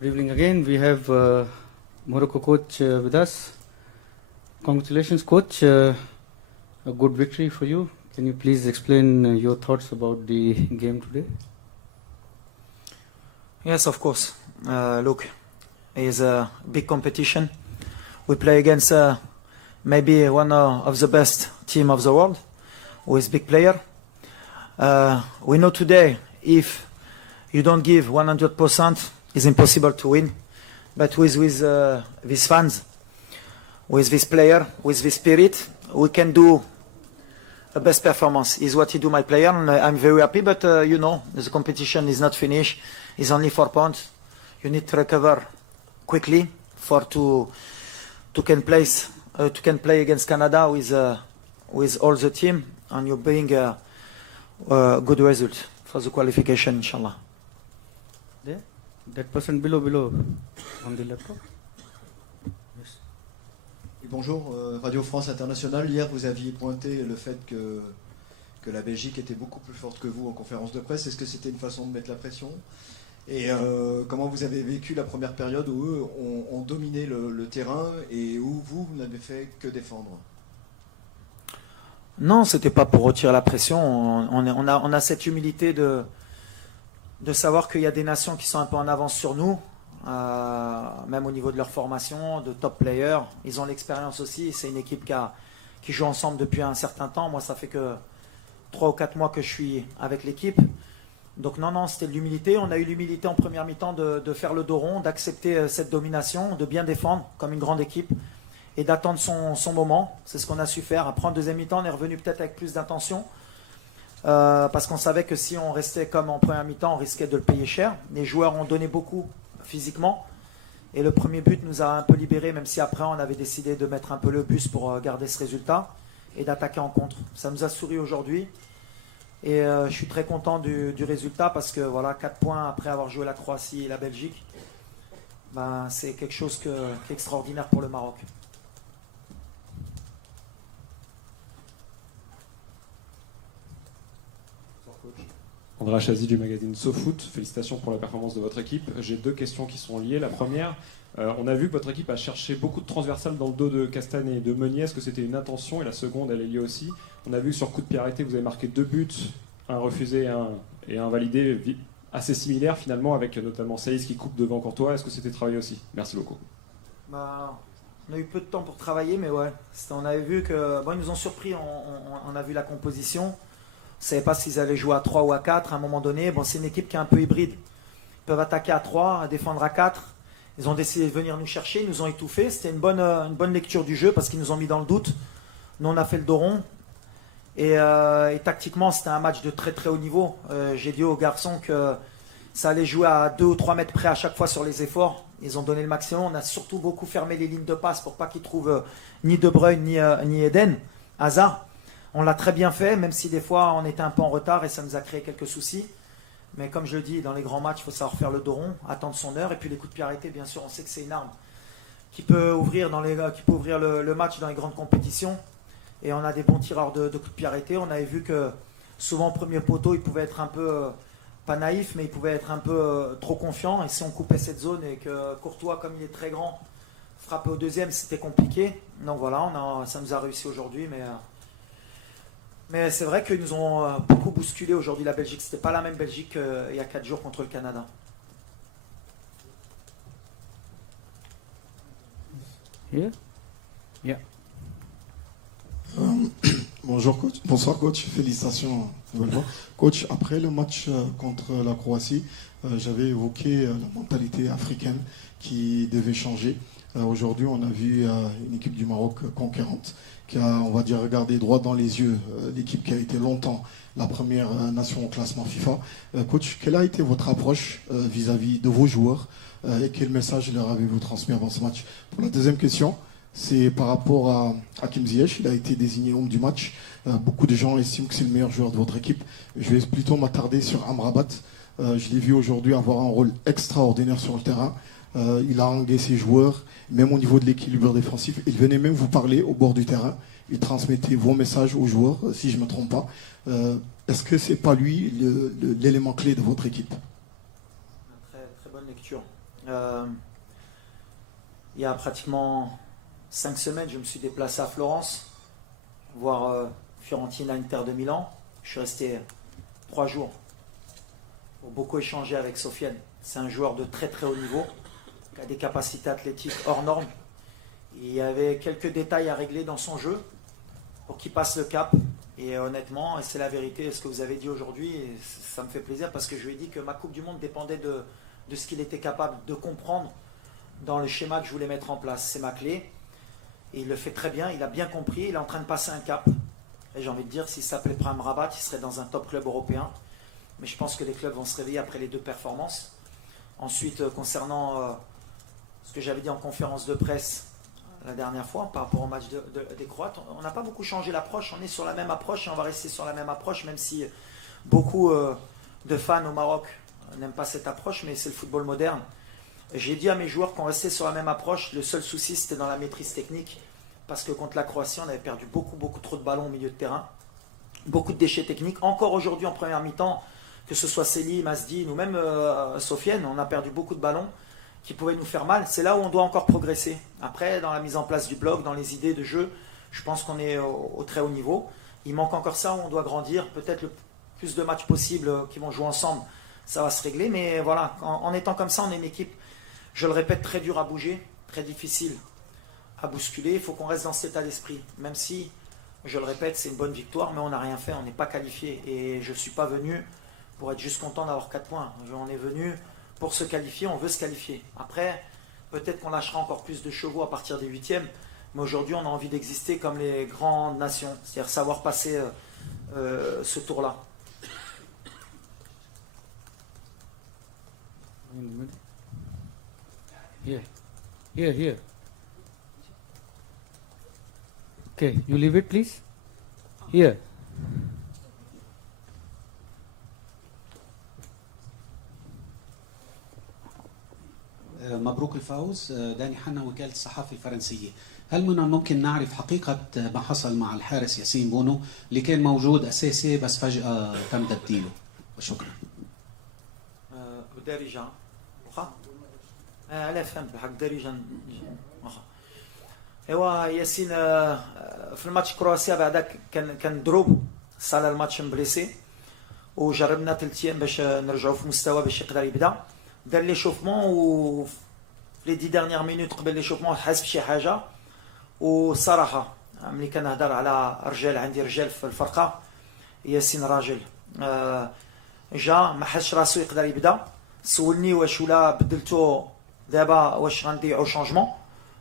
Good evening again. We have Morocco coach with us. Congratulations, coach. A good victory for you. Can you please explain your thoughts about the game today? Yes, of course. Look, it's a big competition. We play against maybe one of the best team of the world, with big player. We know today if you don't give 100%, it's impossible to win. But with these fans, with this player, with this spirit, we can do a best performance. Is what he do, my player, and I'm very happy. But you know, the competition is not finished. It's only 4 points. You need to recover quickly to can play against Canada with all the team, and you bring a good result for the qualification, inshallah. There? That person below on the laptop. Yes. Et bonjour, Radio France Internationale. Hier, vous aviez pointé le fait que la Belgique était beaucoup plus forte que vous en conférence de presse. Est-ce que c'était une façon de mettre la pression? Et comment vous avez vécu la première période où eux ont dominé le terrain et où vous n'avez fait que défendre? Non, c'était pas pour retirer la pression. On a cette humilité de savoir qu'il y a des nations qui sont un peu en avance sur nous, même au niveau de leur formation, de top players. Ils ont l'expérience aussi. C'est une équipe qui joue ensemble depuis un certain temps. Moi, ça fait que 3 ou 4 mois que je suis avec l'équipe. Donc non, c'était de l'humilité. On a eu l'humilité en première mi-temps de faire le dos rond, d'accepter cette domination, de bien défendre comme une grande équipe et d'attendre son moment. C'est ce qu'on a su faire. Après, en deuxième mi-temps, on est revenu peut-être avec plus d'intention parce qu'on savait que si on restait comme en première mi-temps, on risquait de le payer cher. Les joueurs ont donné beaucoup physiquement et le premier but nous a un peu libérés, même si après, on avait décidé de mettre un peu le bus pour garder ce résultat et d'attaquer en contre. Ça nous a souri aujourd'hui. Et je suis très content du résultat parce que voilà, 4 points après avoir joué la Croatie et la Belgique, c'est quelque chose qui est extraordinaire pour le Maroc. André Chazy du magazine SoFoot, félicitations pour la performance de votre équipe. J'ai 2 questions qui sont liées. La première, on a vu que votre équipe a cherché beaucoup de transversales dans le dos de Castagne et de Meunier. Est-ce que c'était une intention? Et la seconde, elle est liée aussi. On a vu que sur coup de pied arrêté, vous avez marqué 2 buts, un refusé et un validé, assez similaires finalement, avec notamment Saïs qui coupe devant Courtois. Est-ce que c'était travaillé aussi? Merci beaucoup. On a eu peu de temps pour travailler, mais ouais, on avait vu que ils nous ont surpris. On a vu la composition. On ne savait pas s'ils allaient jouer à 3 ou à 4 à un moment donné. C'est une équipe qui est un peu hybride. Ils peuvent attaquer à 3, défendre à 4. Ils ont décidé de venir nous chercher, ils nous ont étouffés. C'était une bonne lecture du jeu parce qu'ils nous ont mis dans le doute. Nous, on a fait le dos rond. Et tactiquement, c'était un match de très très haut niveau. J'ai dit aux garçons que ça allait jouer à 2 ou 3 mètres près à chaque fois sur les efforts. Ils ont donné le maximum. On a surtout beaucoup fermé les lignes de passe pour pas qu'ils trouvent ni De Bruyne ni Eden Hazard. On l'a très bien fait, même si des fois on était un peu en retard et ça nous a créé quelques soucis. Mais comme je le dis, dans les grands matchs, il faut savoir faire le dos rond, attendre son heure. Et puis les coups de pied arrêtés, bien sûr, on sait que c'est une arme qui peut ouvrir le match dans les grandes compétitions. Et on a des bons tireurs de coups de pied arrêtés. On avait vu que souvent au premier poteau, il pouvait être un peu, pas naïf, mais il pouvait être un peu trop confiant. Et si on coupait cette zone et que Courtois, comme il est très grand, frappait au deuxième, c'était compliqué. Donc voilà, ça nous a réussi aujourd'hui. Mais c'est vrai qu'ils nous ont beaucoup bousculé aujourd'hui, la Belgique. C'était pas la même Belgique il y a 4 jours contre le Canada. Yeah. Bonjour coach, bonsoir coach, félicitations nouvelle fois. Coach, après le match contre la Croatie, j'avais évoqué la mentalité africaine qui devait changer. Aujourd'hui, on a vu une équipe du Maroc conquérante qui a, on va dire, regardé droit dans les yeux l'équipe qui a été longtemps la première nation au classement FIFA. Coach, quelle a été votre approche vis-à-vis de vos joueurs et quel message leur avez-vous transmis avant ce match? Pour la deuxième question, c'est par rapport à Hakim Ziyech. Il a été désigné homme du match. Beaucoup de gens estiment que c'est le meilleur joueur de votre équipe. Je vais plutôt m'attarder sur Amrabat. Je l'ai vu aujourd'hui avoir un rôle extraordinaire sur le terrain. Il a harangué ses joueurs, même au niveau de l'équilibre défensif. Il venait même vous parler au bord du terrain. Il transmettait vos messages aux joueurs, si je ne me trompe pas. Est-ce que ce n'est pas lui l'élément clé de votre équipe? Très, très bonne lecture. Il y a pratiquement 5 semaines, je me suis déplacé à Florence, voir Fiorentina Inter de Milan. Je suis resté 3 jours pour beaucoup échanger avec Sofiane. C'est un joueur de très très haut niveau, qui a des capacités athlétiques hors normes. Il y avait quelques détails à régler dans son jeu pour qu'il passe le cap. Et honnêtement, et c'est la vérité, ce que vous avez dit aujourd'hui, et ça me fait plaisir parce que je lui ai dit que ma Coupe du Monde dépendait de ce qu'il était capable de comprendre dans le schéma que je voulais mettre en place. C'est ma clé. Et il le fait très bien, il a bien compris, il est en train de passer un cap. Et j'ai envie de dire, s'il s'appelait Prime Rabat, il serait dans un top club européen. Mais je pense que les clubs vont se réveiller après les 2 performances. Ensuite, concernant ce que j'avais dit en conférence de presse la dernière fois par rapport au match des Croates, on n'a pas beaucoup changé l'approche, on est sur la même approche et on va rester sur la même approche, même si beaucoup de fans au Maroc n'aiment pas cette approche, mais c'est le football moderne. J'ai dit à mes joueurs qu'on restait sur la même approche, le seul souci c'était dans la maîtrise technique, parce que contre la Croatie on avait perdu beaucoup trop de ballons au milieu de terrain, beaucoup de déchets techniques, encore aujourd'hui en première mi-temps, que ce soit Selim, Asdine ou même Sofiane, on a perdu beaucoup de ballons qui pouvaient nous faire mal. C'est là où on doit encore progresser. Après, dans la mise en place du bloc, dans les idées de jeu, je pense qu'on est au très haut niveau. Il manque encore ça où on doit grandir. Peut-être le plus de matchs possibles qui vont jouer ensemble, ça va se régler. Mais voilà, en étant comme ça, on est une équipe, je le répète, très dure à bouger, très difficile à bousculer. Il faut qu'on reste dans cet état d'esprit. Même si, je le répète, c'est une bonne victoire, mais on n'a rien fait, on n'est pas qualifié. Et je ne suis pas venu pour être juste content d'avoir 4 points. On est venu pour se qualifier, on veut se qualifier. Après, peut-être qu'on lâchera encore plus de chevaux à partir des 8e, mais aujourd'hui on a envie d'exister comme les grandes nations, c'est-à-dire savoir passer ce tour-là. Here. Okay, you leave it please. Here. مبروك الفوز. داني حنا وكالة الصحافة الفرنسية. هل من الممكن نعرف حقيقة ما حصل مع الحارس ياسين بونو اللي كان موجود أساسي بس فجأة تم تبديله؟ وشكرا. دارجة على فهمت بحق دارجة. ايوا ياسين في الماتش كرواتيا بعدك كان دروب صار الماتش مبليسي وجربنا 3 ايام باش نرجعوا في مستوى باش يقدر يبدا. دار ليشوفمون و في لي 10 ديرنيير مينوت قبل ليشوفمون حس بشي حاجه. والصراحه ملي كنهضر على رجال، عندي رجال في الفرقه، ياسين راجل جا ما حسش راسو يقدر يبدا. سولني واش ولا بدلتو دابا واش غنديعو شونجمون.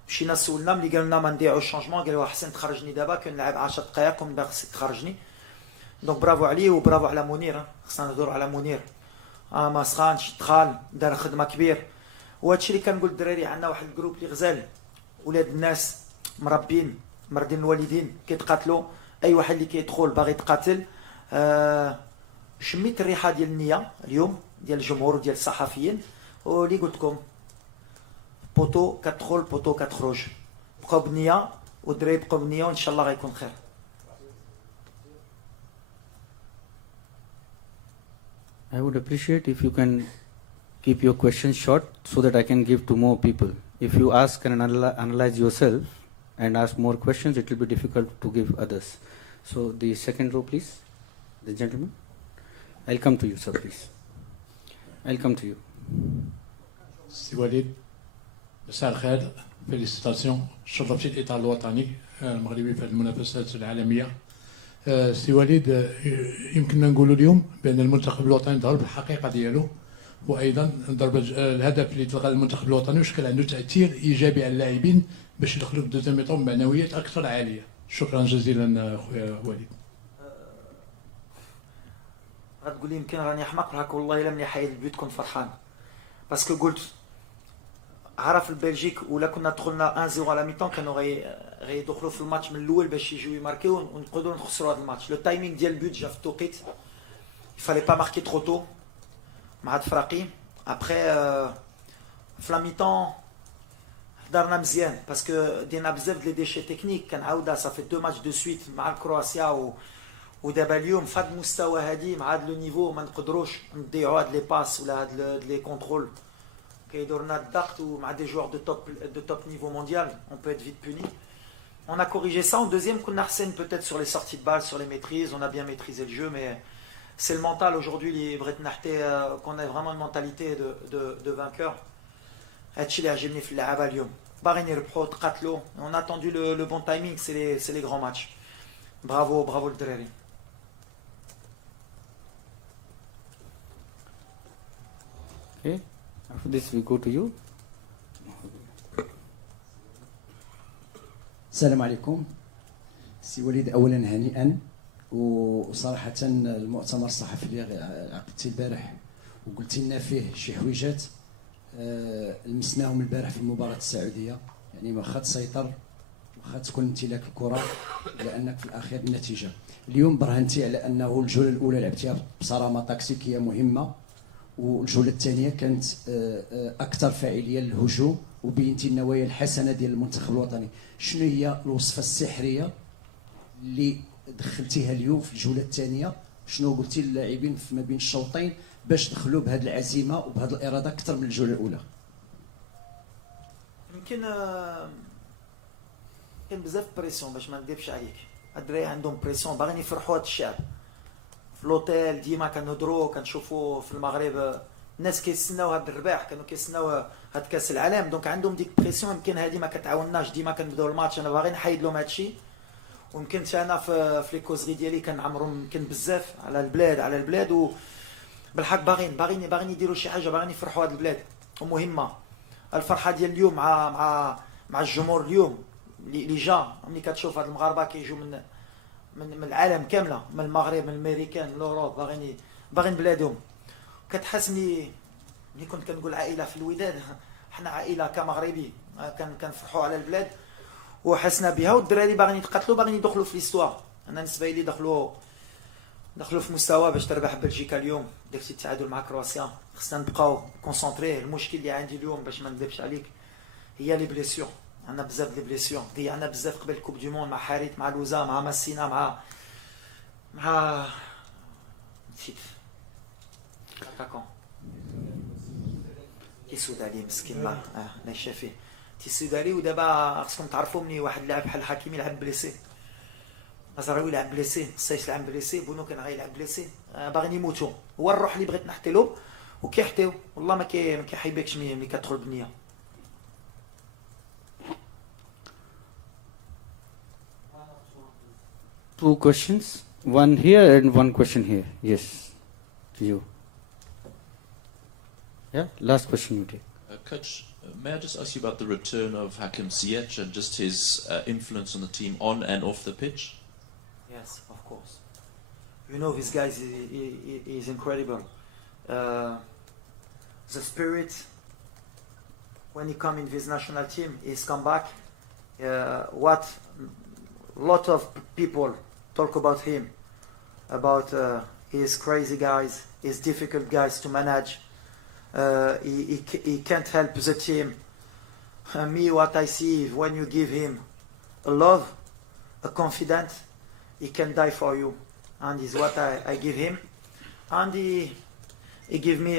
مشينا سولنا، ملي قال لنا ما نديعوش شونجمون قال احسن تخرجني دابا كنلعب 10 دقائق كون باغي تخرجني. دونك برافو عليه وبرافو على منير. خصنا نهضروا على منير، ما سخانش، دخل دار خدمه كبير. وهادشي اللي كنقول الدراري، عندنا واحد الجروب اللي غزال، ولاد الناس مربين مردين الوالدين كيتقاتلوا. اي واحد اللي كيدخل باغي يتقاتل. شميت الريحه ديال النيه اليوم ديال الجمهور وديال الصحفيين، واللي قلت لكم بوتو كتدخل بوتو كتخرج. بقاو بنيه والدراري بقاو بنيه وان شاء الله غيكون خير. I would appreciate if you can keep your questions short so that I can give to more people. If you ask and analyze yourself and ask more questions, it will be difficult to give others. So the second row, please. The gentleman. I'll come to you, sir, please. I'll come to you. سي وليد، مساء الخير. فيليسيتاسيون، شرفتي الاطار الوطني المغربي في المنافسات العالميه. سي وليد، يمكننا نقولوا اليوم بان المنتخب الوطني ظهر بالحقيقه ديالو، وايضا ضربه الهدف اللي تلقى المنتخب الوطني واش كان عنده تاثير ايجابي على اللاعبين باش يدخلوا في دوزيام ميطون بمعنويات اكثر عاليه. شكرا جزيلا خويا وليد. غتقول لي يمكن راني حماق، راك والله الا ملي حايد البيوت كنت فرحان، باسكو قلت عرف البلجيك ولا كنا دخلنا 1-0 على ميطون كانوا غيدخلوا في الماتش من الاول باش يجيو يماركيو ونقدروا نخسروا هذا الماتش. لو تايمينغ ديال البيوت جا في التوقيت، يفالي با ماركي ترو تو مع هاد فراقي. ابخي في لا ميطون حضرنا مزيان باسكو دينا بزاف ديال لي ديشي تكنيك. كنعاودها صافي 2 ماتش دو سويت مع كرواتيا ودابا اليوم في هذا المستوى هادي مع هذا لو نيفو ما نقدروش نضيعوا هاد لي باس ولا هاد لي كونترول كيدورنا الضغط ومع des joueurs de top niveau mondial, on peut être vite puni. On a corrigé ça. En deuxième, qu'on a peut-être sur les sorties de balle, sur les maîtrises, on a bien maîtrisé le jeu, mais c'est le mental aujourd'hui, qu'on a vraiment une mentalité de vainqueur. On a attendu le bon timing, c'est les grands matchs. Bravo, bravo le Dreri. Okay. After this, we go to you. السلام عليكم سي وليد. اولا هنيئا، وصراحه المؤتمر الصحفي اللي عقدتي البارح وقلتي لنا فيه شي حويجات لمسناهم البارح في المباراه السعوديه، يعني واخا تسيطر واخا تكون امتلاك الكره لانك في الاخير النتيجه. اليوم برهنتي على انه الجوله الاولى لعبتيها بصرامه تكتيكيه مهمه، والجوله الثانيه كانت اكثر فاعليه للهجوم، وبينتي النوايا الحسنه ديال المنتخب الوطني. شنو هي الوصفه السحريه اللي دخلتيها اليوم في الجوله الثانيه؟ شنو قلتي للاعبين ما بين الشوطين باش دخلوا بهذه العزيمه وبهذه الاراده اكثر من الجوله الاولى؟ يمكن كاين بزاف بريسيون باش ما نكذبش عليك. الدراري عندهم بريسيون باغيين يفرحوا هذا الشعب. في لوتيل ديما كنهضروا كنشوفوا في المغرب الناس كيستناو هذا الرباح، كانوا كيستناو هاد كاس العالم، دونك عندهم ديك بريسيون. يمكن هذه ما كتعاونناش، ديما كنبداو الماتش انا باغي نحيد لهم هادشي. ويمكن انا في لي كوزري ديالي كنعمرهم يمكن بزاف على البلاد وبالحق باغيين يديروا شي حاجه، باغيين يفرحوا هاد البلاد. ومهمه الفرحه ديال اليوم مع الجمهور اليوم اللي جا. ملي كتشوف هاد المغاربه كيجوا من العالم كامله، من المغرب، من الامريكان، من اوروب، باغيين بلادهم. كتحس ملي كنت كنقول عائله في الوداد، حنا عائله كمغربي كنفرحوا على البلاد وحسنا بها. والدراري باغيين يتقاتلوا، باغيين يدخلوا في ليستوار. انا بالنسبه لي دخلوا في مستوى باش تربح بلجيكا اليوم. درتي التعادل مع كرواتيا، خصنا نبقاو كونسونطري. المشكل اللي عندي اليوم باش ما نكذبش عليك هي لي بليسيور. عندنا بزاف ديال بليسيور، ضيعنا بزاف قبل الكوب دي مون، مع حارث، مع لوزا، مع ماسينا، مع نسيت اتاكون تيسودالي مسكين. الله يشافيه تيسودالي. ودابا خصكم تعرفوا مني واحد اللاعب بحال حكيمي لعب بليسي، مزراوي لعب بليسي، السيس لعب بليسي، بونو كان غيلعب بليسي. باغيين يموتوا. هو الروح اللي بغيت نحطي لهم وكيحتيو. والله ما كيحيبكش ملي كتدخل بنيه. Two questions, one here and one question here. Yes, to you. Yeah, last question you take. Coach, may I just ask you about the return of Hakim Ziyech and just his influence on the team on and off the pitch? Yes, of course. You know, this guy is incredible. The spirit, when he come in this national team, he's come back. What a lot of people talk about him, about his crazy guys, his difficult guys to manage. He can't help the team. Me, what I see, when you give him a love, a confidence, he can die for you. And is what I give him. And he give me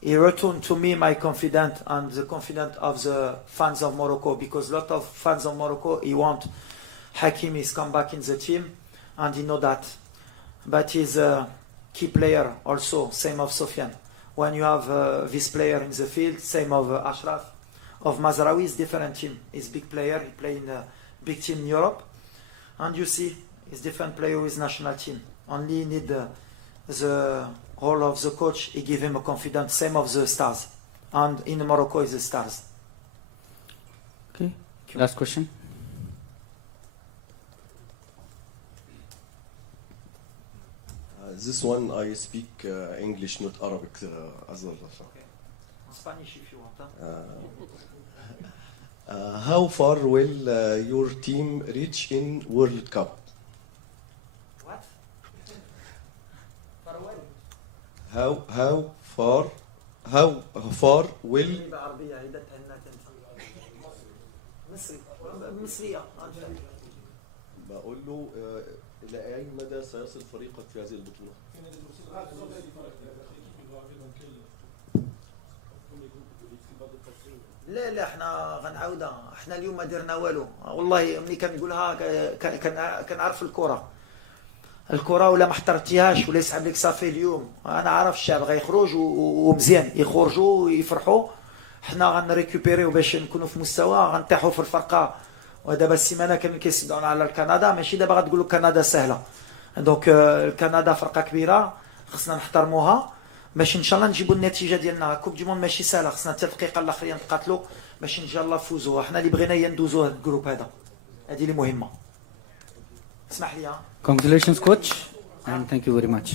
he returned to me my confidence and the confidence of the fans of Morocco, because a lot of fans of Morocco, he want Hakim is come back in the team, and he know that. But he's a key player also, same of Sofiane. When you have this player in the field, same of Ashraf, of Mazraoui, is different team. He's big player, he play in a big team in Europe. And you see, he's different player with national team. Only need the role of the coach, he give him a confidence, same of the stars. And in Morocco is the stars. Okay, last question. This one I speak English, not Arabic. Spanish if you want. How far will your team reach in World Cup? What? Far away? How far will بقول له إلى أي مدى سيصل فريقك في هذه البطولة؟ لا احنا غنعاودها. احنا اليوم ما درنا والو والله. ملي كنقولها كنعرف الكره ولا ما احترتيهاش ولا يسحب لك صافي. اليوم انا عارف الشعب غيخرج ومزيان يخرجوا ويفرحوا. حنا غنريكوبيريو باش نكونوا في مستوى غنطيحوا في الفرقه. ودابا السيمانه كامل كيسدعونا على كندا. ماشي دابا غتقولوا كندا سهله. دونك كندا فرقه كبيره خصنا نحترموها باش ان شاء الله نجيبوا النتيجه ديالنا. كوب دي موند ماشي سهله. خصنا حتى الدقيقه الاخرين نقاتلوا باش ان شاء الله نفوزوا. احنا اللي بغينا هي ندوزوا هذا الجروب هذا. هذه اللي مهمه. اسمح لي. Congratulations, coach, and thank you very much.